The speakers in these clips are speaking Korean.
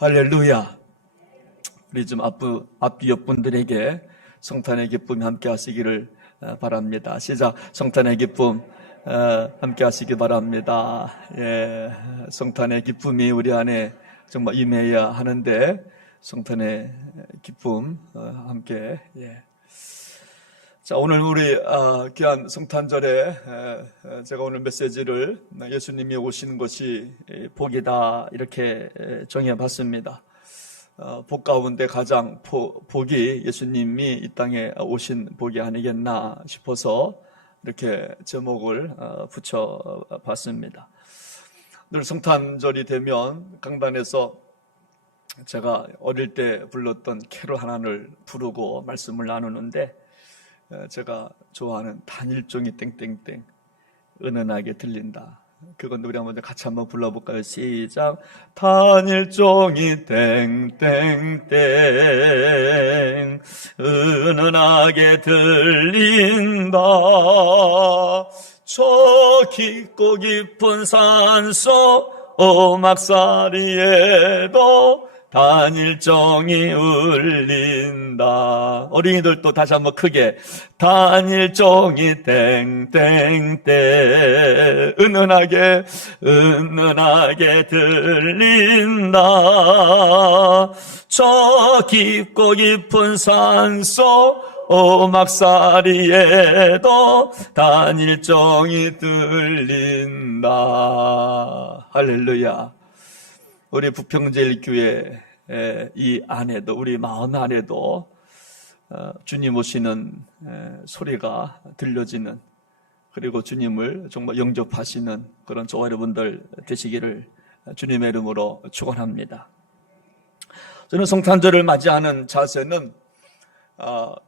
할렐루야. 우리 좀 앞뒤 옆분들에게 성탄의 기쁨이 함께 하시기를 바랍니다. 시작. 성탄의 기쁨 함께 하시기 바랍니다. 예, 성탄의 기쁨이 우리 안에 정말 임해야 하는데 성탄의 기쁨 함께. 예. 자, 오늘 우리 귀한 성탄절에 제가 오늘 메시지를 예수님이 오시는 것이 복이다 이렇게 정해봤습니다. 복 가운데 가장 복이 예수님이 이 땅에 오신 복이 아니겠나 싶어서 이렇게 제목을 붙여봤습니다. 늘 성탄절이 되면 강단에서 제가 어릴 때 불렀던 캐롤 하나를 부르고 말씀을 나누는데 제가 좋아하는 단일종이 땡땡땡 은은하게 들린다. 그건 우리 먼저 같이 한번 불러볼까요? 시작. 단일종이 땡땡땡 은은하게 들린다. 저 깊고 깊은 산속 오막살이에도 단일종이 울린다. 어린이들도 다시 한번 크게. 단일종이 땡땡땡 은은하게 들린다. 저 깊고 깊은 산속 오막살이에도 단일종이 들린다. 할렐루야. 우리 부평제일교회 이 안에도, 우리 마음 안에도 주님 오시는 소리가 들려지는, 그리고 주님을 정말 영접하시는 그런 저와 여러분들 되시기를 주님의 이름으로 축원합니다. 저는 성탄절을 맞이하는 자세는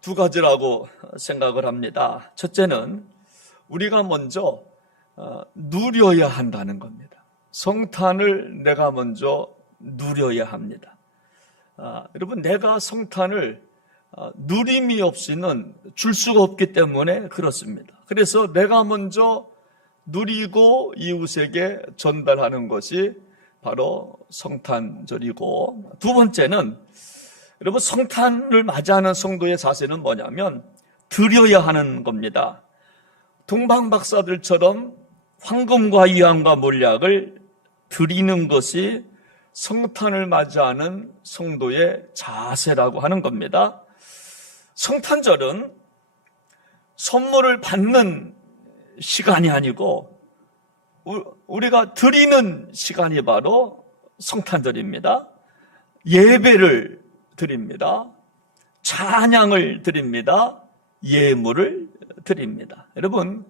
두 가지라고 생각을 합니다. 첫째는 우리가 먼저 누려야 한다는 겁니다. 성탄을 내가 먼저 누려야 합니다. 여러분, 내가 성탄을 누림이 없이는 줄 수가 없기 때문에 그렇습니다. 그래서 내가 먼저 누리고 이웃에게 전달하는 것이 바로 성탄절이고, 두 번째는 여러분, 성탄을 맞이하는 성도의 자세는 뭐냐면 드려야 하는 겁니다. 동방박사들처럼 황금과 이황과 몰약을 드리는 것이 성탄을 맞이하는 성도의 자세라고 하는 겁니다. 성탄절은 선물을 받는 시간이 아니고 우리가 드리는 시간이 바로 성탄절입니다. 예배를 드립니다. 찬양을 드립니다. 예물을 드립니다. 여러분,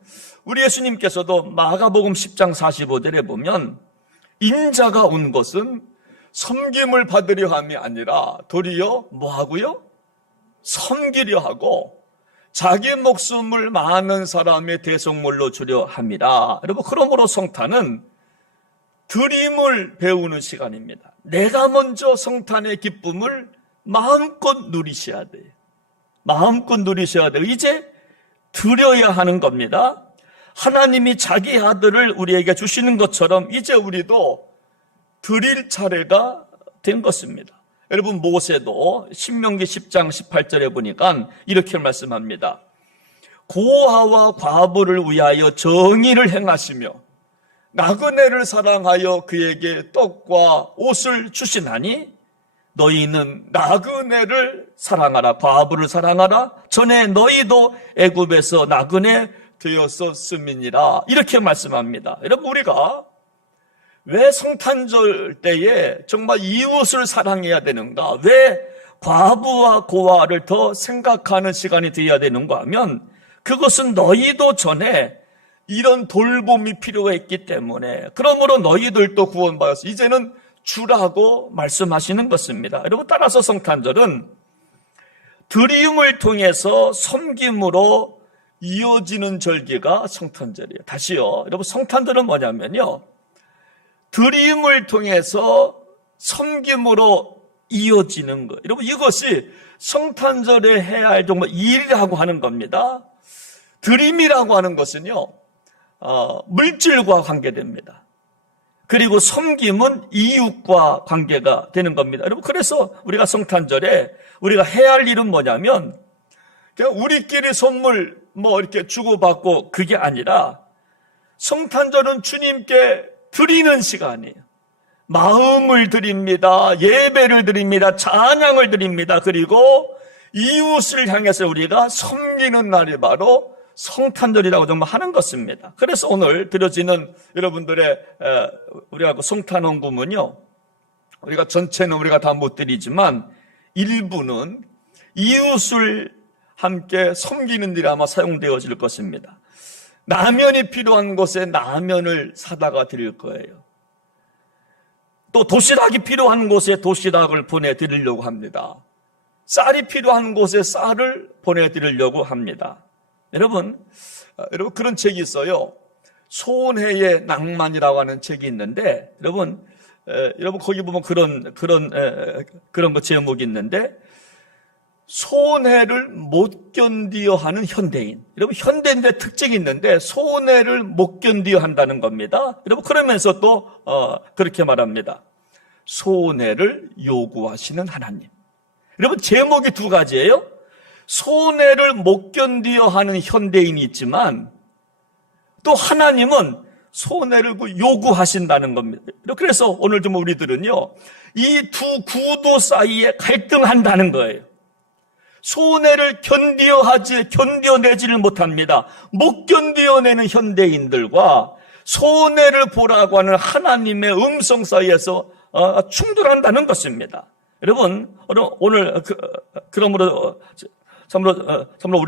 우리 예수님께서도 마가복음 10장 45절에 보면 인자가 온 것은 섬김을 받으려 함이 아니라 도리어 뭐하고요? 섬기려 하고 자기 목숨을 많은 사람의 대속물로 주려 함이라. 여러분, 그러므로 성탄은 드림을 배우는 시간입니다. 내가 먼저 성탄의 기쁨을 마음껏 누리셔야 돼요. 마음껏 누리셔야 돼요. 이제 드려야 하는 겁니다. 하나님이 자기 아들을 우리에게 주시는 것처럼 이제 우리도 드릴 차례가 된 것입니다. 여러분, 모세도 신명기 10장 18절에 보니까 이렇게 말씀합니다. 고아와 과부를 위하여 정의를 행하시며 나그네를 사랑하여 그에게 떡과 옷을 주시나니 너희는 나그네를 사랑하라, 과부를 사랑하라. 전에 너희도 애굽에서 나그네 되었었음이니라. 이렇게 말씀합니다. 여러분, 우리가 왜 성탄절 때에 정말 이웃을 사랑해야 되는가? 왜 과부와 고아를 더 생각하는 시간이 되어야 되는가 하면 그것은 너희도 전에 이런 돌봄이 필요했기 때문에, 그러므로 너희들도 구원받아서 이제는 주라고 말씀하시는 것입니다. 여러분, 따라서 성탄절은 드림을 통해서 섬김으로 이어지는 절기가 성탄절이에요. 다시요. 여러분, 성탄절은 뭐냐면요, 드림을 통해서 섬김으로 이어지는 것. 여러분, 이것이 성탄절에 해야 할 정말 일이라고 하는 겁니다. 드림이라고 하는 것은요, 물질과 관계됩니다. 그리고 섬김은 이웃과 관계가 되는 겁니다. 여러분, 그래서 우리가 성탄절에 우리가 해야 할 일은 뭐냐면 그냥 우리끼리 선물 이렇게 주고받고 그게 아니라 성탄절은 주님께 드리는 시간이에요. 마음을 드립니다. 예배를 드립니다. 찬양을 드립니다. 그리고 이웃을 향해서 우리가 섬기는 날이 바로 성탄절이라고 정말 하는 것입니다. 그래서 오늘 드려지는 여러분들의 우리가 그 성탄헌금은요, 우리가 전체는 우리가 다 못 드리지만 일부는 이웃을 함께 섬기는 일에 아마 사용되어질 것입니다. 라면이 필요한 곳에 라면을 사다가 드릴 거예요. 또 도시락이 필요한 곳에 도시락을 보내드리려고 합니다. 쌀이 필요한 곳에 쌀을 보내드리려고 합니다. 여러분 그런 책이 있어요. 소원해의 낭만이라고 하는 책이 있는데 여러분 거기 보면 그런 거 제목이 있는데 소원해를 못 견디어 하는 현대인. 여러분 현대인의 특징이 있는데 소원해를 못 견디어 한다는 겁니다. 여러분 그러면서 또 그렇게 말합니다. 소원해를 요구하시는 하나님. 여러분 제목이 두 가지예요. 소원해를 못 견디어 하는 현대인이 있지만 또 하나님은 소원해를 요구하신다는 겁니다. 그래서 오늘 좀 우리들은요, 이 두 구도 사이에 갈등한다는 거예요. 소원해를 견뎌내지를 못합니다. 못 견뎌내는 현대인들과 소원해를 보라고 하는 하나님의 음성 사이에서 충돌한다는 것입니다. 여러분 오늘 그러므로 참으로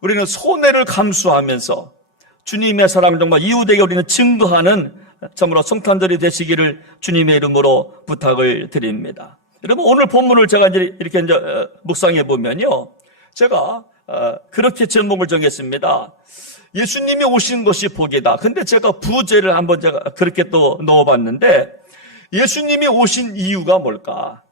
우리는 소원해를 감수하면서 주님의 사랑을 정말 이웃에게 우리는 증거하는 참으로 성탄절이 되시기를 주님의 이름으로 부탁을 드립니다. 여러분 오늘 본문을 제가 이렇게 묵상해 보면요, 제가 그렇게 제목을 정했습니다. 예수님이 오신 것이 복이다. 근데 제가 부제를 한번 제가 그렇게 또 넣어봤는데 예수님이 오신 이유가 뭘까?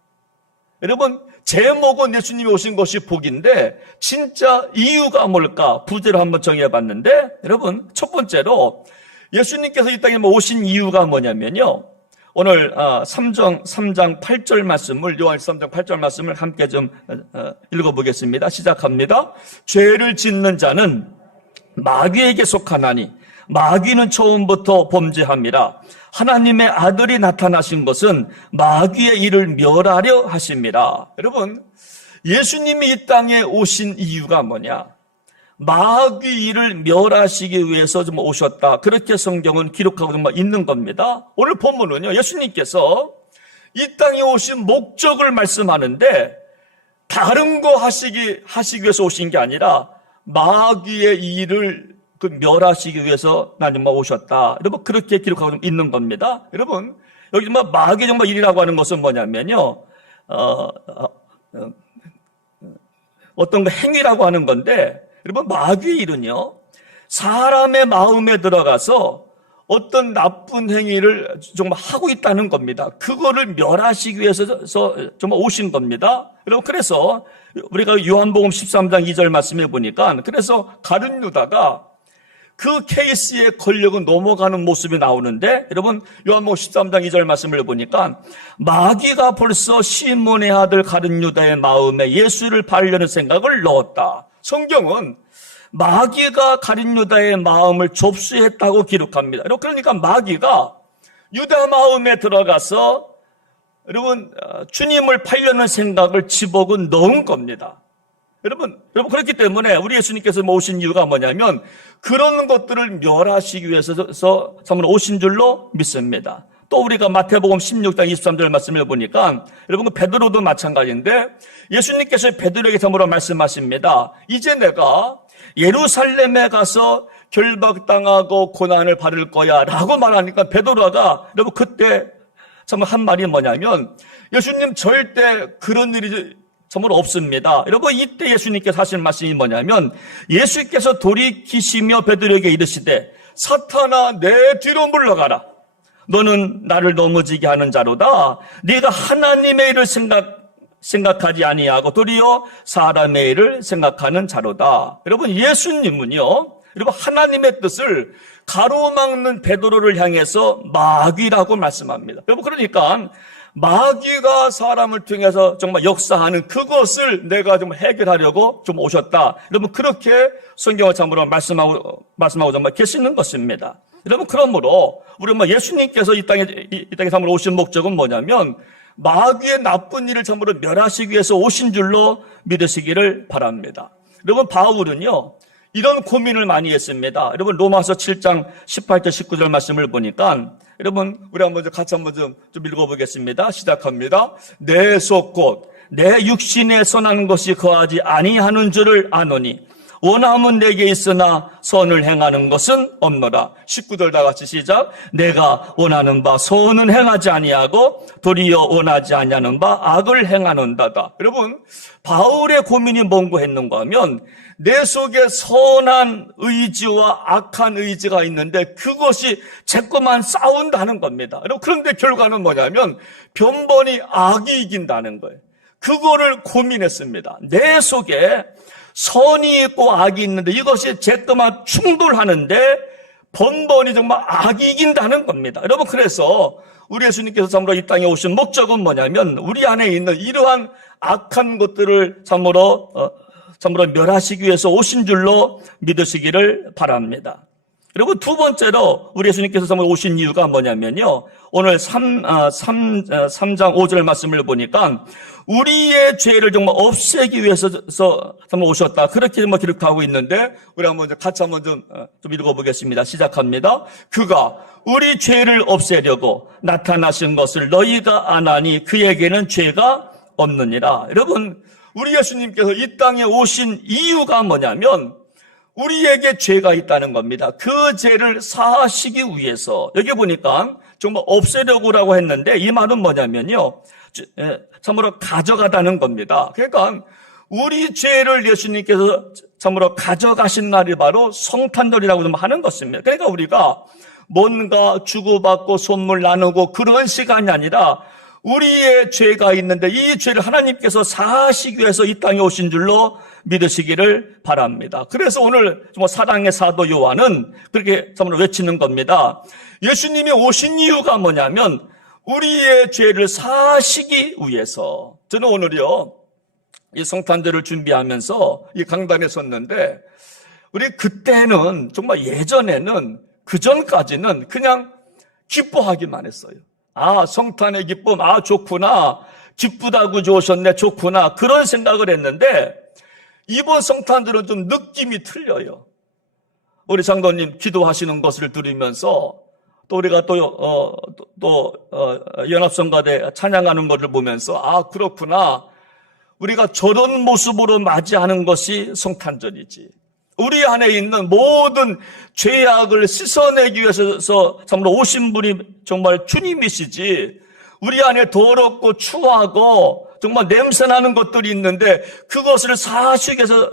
여러분 제목은 예수님이 오신 것이 복인데 진짜 이유가 뭘까? 부제를 한번 정해봤는데 여러분 첫 번째로 예수님께서 이 땅에 오신 이유가 뭐냐면요, 오늘 3장 8절 말씀을, 요한 3장 8절 말씀을 함께 좀 읽어보겠습니다. 시작합니다. 죄를 짓는 자는 마귀에게 속하나니 마귀는 처음부터 범죄함이라. 하나님의 아들이 나타나신 것은 마귀의 일을 멸하려 하심이라. 여러분 예수님이 이 땅에 오신 이유가 뭐냐? 마귀 일을 멸하시기 위해서 좀 오셨다. 그렇게 성경은 기록하고 좀 있는 겁니다. 오늘 본문은요, 예수님께서 이 땅에 오신 목적을 말씀하는데 다른 거 하시기 위해서 오신 게 아니라 마귀의 일을 멸하시기 위해서 나님 오셨다. 여러분 그렇게 기록하고 좀 있는 겁니다. 여러분 여기 정말 마귀의 정말 일이라고 하는 것은 뭐냐면요, 어떤 거 행위라고 하는 건데, 여러분 마귀의 일은요, 사람의 마음에 들어가서 어떤 나쁜 행위를 정말 하고 있다는 겁니다. 그거를 멸하시기 위해서 정말 오신 겁니다. 여러분 그래서 우리가 요한복음 13장 2절 말씀해 보니까 그래서 가룟 유다가 그 케이스에 걸려고 넘어가는 모습이 나오는데, 여러분 요한복음 13장 2절 말씀을 보니까 마귀가 벌써 시몬의 아들 가룟 유다의 마음에 예수를 팔려는 생각을 넣었다. 성경은 마귀가 가룟 유다의 마음을 접수했다고 기록합니다. 그러니까 마귀가 유다 마음에 들어가서 여러분 주님을 팔려는 생각을 집어넣은 넣은 겁니다. 여러분 그렇기 때문에 우리 예수님께서 오신 이유가 뭐냐면 그런 것들을 멸하시기 위해서 참으로 오신 줄로 믿습니다. 또 우리가 마태복음 16장 23절 말씀을 보니까 여러분 베드로도 마찬가지인데 예수님께서 베드로에게 참으로 말씀하십니다. 이제 내가 예루살렘에 가서 결박당하고 고난을 받을 거야 라고 말하니까 베드로가 여러분 그때 참 한 말이 뭐냐면 예수님 절대 그런 일이 참으로 없습니다. 여러분 이때 예수님께서 하신 말씀이 뭐냐면 예수께서 돌이키시며 베드로에게 이르시되 사탄아 내 뒤로 물러가라. 너는 나를 넘어지게 하는 자로다. 네가 하나님의 일을 생각하지 아니하고 도리어 사람의 일을 생각하는 자로다. 여러분 예수님은요 여러분, 하나님의 뜻을 가로막는 베드로를 향해서 마귀라고 말씀합니다. 여러분, 그러니까 마귀가 사람을 통해서 정말 역사하는 그것을 내가 좀 해결하려고 좀 오셨다. 여러분, 그렇게 성경을 참으로 말씀하고 정말 계시는 것입니다. 여러분, 그러므로 우리 예수님께서 이 땅에 참으로 오신 목적은 뭐냐면 마귀의 나쁜 일을 참으로 멸하시기 위해서 오신 줄로 믿으시기를 바랍니다. 여러분, 바울은요, 이런 고민을 많이 했습니다. 여러분, 로마서 7장 18절 19절 말씀을 보니까 여러분, 우리 한번 같이 한번 좀 읽어보겠습니다. 시작합니다. 내 속 곧 내 육신에 선한 것이 거하지 아니하는 줄을 아노니 원함은 내게 있으나 선을 행하는 것은 없노라. 19절 다 같이 시작. 내가 원하는 바 선은 행하지 아니하고 도리어 원하지 아니하는 바 악을 행하는다다. 여러분, 바울의 고민이 뭔고 했는가 하면 내 속에 선한 의지와 악한 의지가 있는데 그것이 자꾸만 싸운다는 겁니다. 그런데 결과는 뭐냐면 변번이 악이 이긴다는 거예요. 그거를 고민했습니다. 내 속에 선이 있고 악이 있는데 이것이 자꾸만 충돌하는데 번번이 정말 악이 이긴다는 겁니다. 여러분, 그래서 우리 예수님께서 참으로 이 땅에 오신 목적은 뭐냐면 우리 안에 있는 이러한 악한 것들을 참으로 멸하시기 위해서 오신 줄로 믿으시기를 바랍니다. 그리고 두 번째로 우리 예수님께서 참으로 오신 이유가 뭐냐면요, 오늘 3장 5절 말씀을 보니까 우리의 죄를 정말 없애기 위해서 참으로 오셨다. 그렇게 기록하고 있는데 우리 한번 같이 한번 좀 읽어보겠습니다. 시작합니다. 그가 우리 죄를 없애려고 나타나신 것을 너희가 아나니 그에게는 죄가 없느니라. 여러분, 우리 예수님께서 이 땅에 오신 이유가 뭐냐면 우리에게 죄가 있다는 겁니다. 그 죄를 사하시기 위해서, 여기 보니까 정말 없애려고라고 했는데 이 말은 뭐냐면요, 참으로 가져가다는 겁니다. 그러니까 우리 죄를 예수님께서 참으로 가져가신 날이 바로 성탄절이라고 좀 하는 것입니다. 그러니까 우리가 뭔가 주고받고 선물 나누고 그런 시간이 아니라 우리의 죄가 있는데 이 죄를 하나님께서 사하시기 위해서 이 땅에 오신 줄로 믿으시기를 바랍니다. 그래서 오늘 사랑의 사도 요한은 그렇게 참으로 외치는 겁니다. 예수님이 오신 이유가 뭐냐면 우리의 죄를 사하시기 위해서. 저는 오늘요, 이 성탄절을 준비하면서 이 강단에 섰는데 우리 그때는 정말 예전에는 그전까지는 그냥 기뻐하기만 했어요. 아, 성탄의 기쁨, 아, 좋구나. 기쁘다고 좋으셨네, 좋구나. 그런 생각을 했는데 이번 성탄절은 좀 느낌이 틀려요. 우리 장로님 기도하시는 것을 들으면서 또 우리가 연합성가대 찬양하는 것을 보면서 아, 그렇구나. 우리가 저런 모습으로 맞이하는 것이 성탄절이지. 우리 안에 있는 모든 죄악을 씻어내기 위해서 참으로 오신 분이 정말 주님이시지. 우리 안에 더럽고 추하고 정말 냄새나는 것들이 있는데 그것을 사하시기 위해서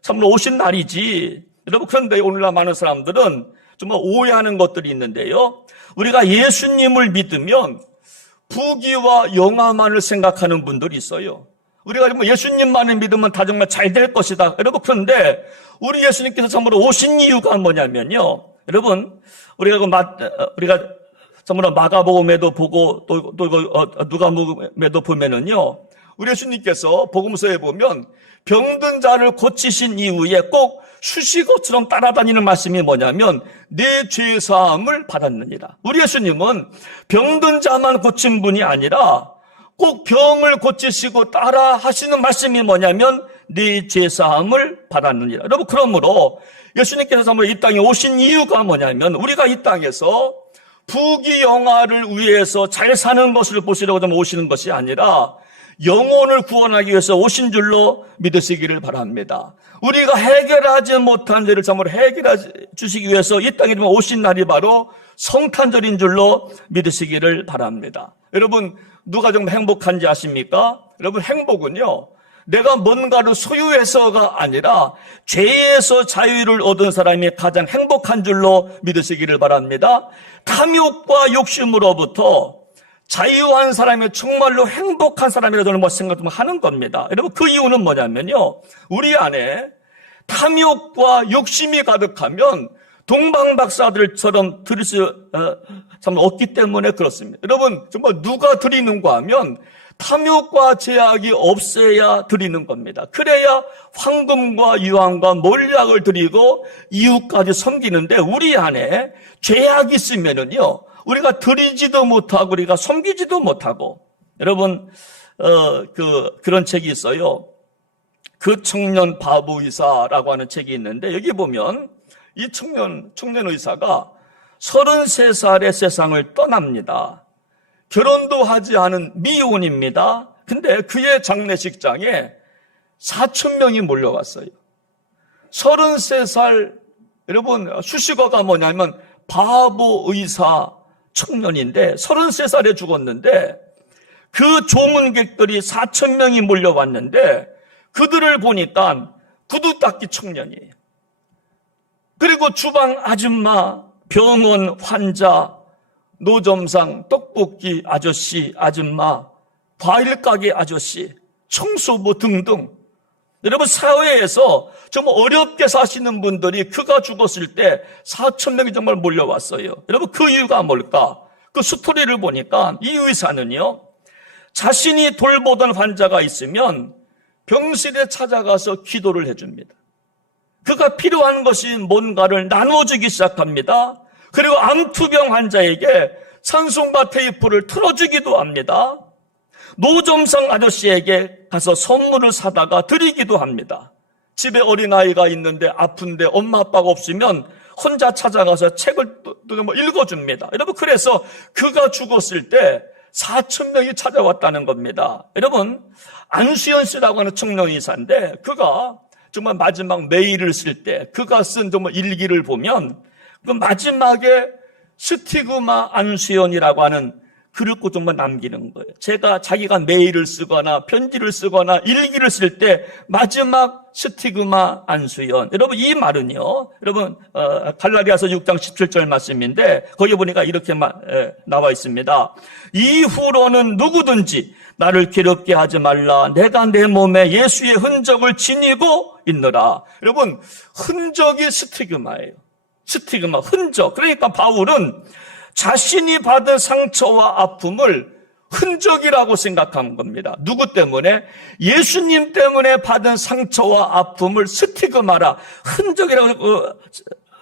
참으로 오신 날이지. 여러분, 그런데 오늘날 많은 사람들은 정말 오해하는 것들이 있는데요, 우리가 예수님을 믿으면 부귀와 영화만을 생각하는 분들이 있어요. 우리가 예수님만을 믿으면 다 정말 잘 될 것이다. 여러분, 그런데 우리 예수님께서 참으로 오신 이유가 뭐냐면요, 여러분, 우리가 참으로 마가복음에도 보고 또 누가복음에도 보면은요, 우리 예수님께서 복음서에 보면 병든 자를 고치신 이후에 꼭 수식어처럼 따라다니는 말씀이 뭐냐면 내 죄 사함을 받았느니라. 우리 예수님은 병든 자만 고친 분이 아니라 꼭 병을 고치시고 따라 하시는 말씀이 뭐냐면 네 죄 사함을 받았느니라. 여러분, 그러므로 예수님께서 참으로 이 땅에 오신 이유가 뭐냐면 우리가 이 땅에서 부귀영화를 위해서 잘 사는 것을 보시려고 좀 오시는 것이 아니라 영혼을 구원하기 위해서 오신 줄로 믿으시기를 바랍니다. 우리가 해결하지 못한 죄를 참으로 해결해 주시기 위해서 이 땅에 오신 날이 바로 성탄절인 줄로 믿으시기를 바랍니다. 여러분, 누가 정말 행복한지 아십니까? 여러분, 행복은요, 내가 뭔가를 소유해서가 아니라 죄에서 자유를 얻은 사람이 가장 행복한 줄로 믿으시기를 바랍니다. 탐욕과 욕심으로부터 자유한 사람이 정말로 행복한 사람이라고 저는 생각 좀 하는 겁니다. 여러분, 그 이유는 뭐냐면요, 우리 안에 탐욕과 욕심이 가득하면 동방박사들처럼 드릴 수 없기 때문에 그렇습니다. 여러분, 정말 누가 드리는가 하면 탐욕과 제약이 없어야 드리는 겁니다. 그래야 황금과 유황과 몰약을 드리고 이웃까지 섬기는데, 우리 안에 죄악이 있으면은요, 우리가 드리지도 못하고 우리가 섬기지도 못하고. 여러분, 그런 책이 있어요. 그 청년 바보 의사라고 하는 책이 있는데, 여기 보면 이 청년 의사가 33살에 세상을 떠납니다. 결혼도 하지 않은 미혼입니다. 근데 그의 장례식장에 4,000명이 몰려왔어요. 33살, 여러분, 수식어가 뭐냐면 바보 의사 청년인데 33살에 죽었는데, 그 조문객들이 4,000명이 몰려왔는데 그들을 보니까 구두 닦기 청년이에요. 그리고 주방 아줌마, 병원 환자, 노점상, 떡볶이 아저씨, 아줌마, 과일 가게 아저씨, 청소부 등등. 여러분, 사회에서 정말 어렵게 사시는 분들이 그가 죽었을 때 4,000명이 정말 몰려왔어요. 여러분, 그 이유가 뭘까? 그 스토리를 보니까 이 의사는요, 자신이 돌보던 환자가 있으면 병실에 찾아가서 기도를 해줍니다. 그가 필요한 것이 뭔가를 나눠주기 시작합니다. 그리고 암투병 환자에게 찬송가 테이프를 틀어주기도 합니다. 노점상 아저씨에게 가서 선물을 사다가 드리기도 합니다. 집에 어린아이가 있는데 아픈데 엄마 아빠가 없으면 혼자 찾아가서 책을 읽어줍니다. 여러분, 그래서 그가 죽었을 때 4,000명이 찾아왔다는 겁니다. 여러분, 안수연 씨라고 하는 청년 의사인데, 그가 정말 마지막 메일을 쓸 때 그가 쓴 정말 일기를 보면 그 마지막에 스티그마 안수연이라고 하는 글을 꼭 정말 남기는 거예요. 자기가 메일을 쓰거나 편지를 쓰거나 일기를 쓸 때 마지막 스티그마 안수연. 여러분, 이 말은요, 여러분, 갈라디아서 6장 17절 말씀인데 거기 보니까 이렇게 나와 있습니다. 이후로는 누구든지 나를 괴롭게 하지 말라. 내가 내 몸에 예수의 흔적을 지니고 있노라. 여러분, 흔적이 스티그마예요. 스티그마, 흔적. 그러니까 바울은 자신이 받은 상처와 아픔을 흔적이라고 생각한 겁니다. 누구 때문에? 예수님 때문에 받은 상처와 아픔을 스티그마라, 흔적이라고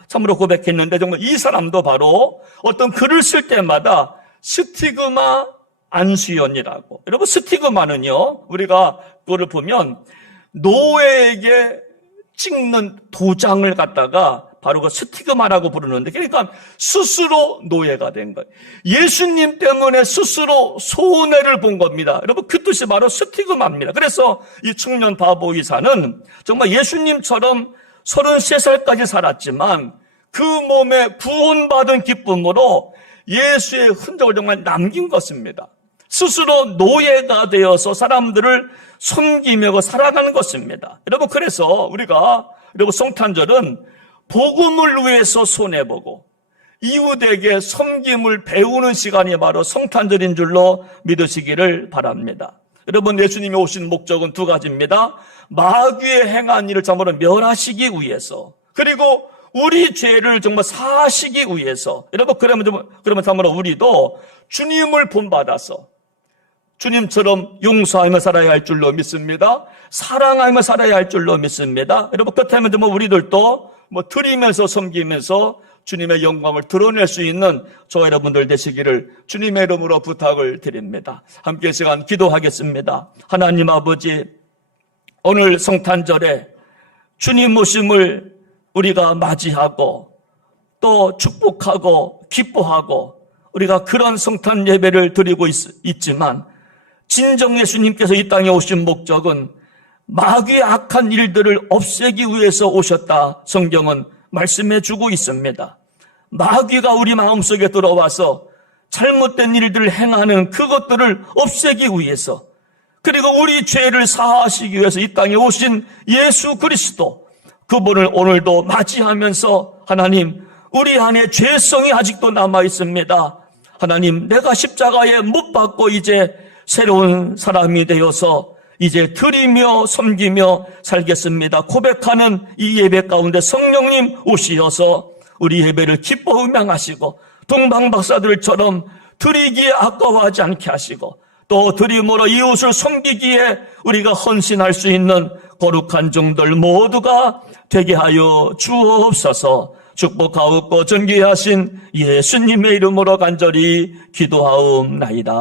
참으로 고백했는데, 정말 이 사람도 바로 어떤 글을 쓸 때마다 스티그마 안수연이라고. 여러분, 스티그마는요, 우리가 그거를 보면 노예에게 찍는 도장을 갖다가 바로 그 스티그마라고 부르는데, 그러니까 스스로 노예가 된 거예요. 예수님 때문에 스스로 손해를 본 겁니다. 여러분, 그 뜻이 바로 스티그마입니다. 그래서 이 청년 바보 의사는 정말 예수님처럼 33살까지 살았지만 그 몸에 구원받은 기쁨으로 예수의 흔적을 정말 남긴 것입니다. 스스로 노예가 되어서 사람들을 섬기며 살아가는 것입니다. 여러분, 그래서 우리가, 여러분, 성탄절은 복음을 위해서 손해보고 이웃에게 섬김을 배우는 시간이 바로 성탄절인 줄로 믿으시기를 바랍니다. 여러분, 예수님이 오신 목적은 두 가지입니다. 마귀의 행한 일을 참으로 멸하시기 위해서, 그리고 우리 죄를 정말 사하시기 위해서. 여러분, 그러면 참으로 우리도 주님을 본받아서 주님처럼 용서하며 살아야 할 줄로 믿습니다. 사랑하며 살아야 할 줄로 믿습니다. 여러분, 그렇다면 우리들도 드리면서 섬기면서 주님의 영광을 드러낼 수 있는 저와 여러분들 되시기를 주님의 이름으로 부탁을 드립니다. 함께 시간 기도하겠습니다. 하나님 아버지, 오늘 성탄절에 주님 오심을 우리가 맞이하고 또 축복하고 기뻐하고 우리가 그런 성탄 예배를 드리고 있지만, 진정 예수님께서 이 땅에 오신 목적은 마귀의 악한 일들을 없애기 위해서 오셨다, 성경은 말씀해 주고 있습니다. 마귀가 우리 마음속에 들어와서 잘못된 일들을 행하는 그것들을 없애기 위해서, 그리고 우리 죄를 사하시기 위해서 이 땅에 오신 예수 그리스도, 그분을 오늘도 맞이하면서 하나님, 우리 안에 죄성이 아직도 남아 있습니다. 하나님, 내가 십자가에 못 박고 이제 새로운 사람이 되어서 이제 드리며 섬기며 살겠습니다. 고백하는 이 예배 가운데 성령님 오시어서 우리 예배를 기뻐 음양하시고 동방박사들처럼 드리기에 아까워하지 않게 하시고 또 드림으로 이웃을 섬기기에 우리가 헌신할 수 있는 거룩한 종들 모두가 되게 하여 주옵소서. 축복하옵고 존귀하신 예수님의 이름으로 간절히 기도하옵나이다.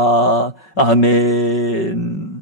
아멘.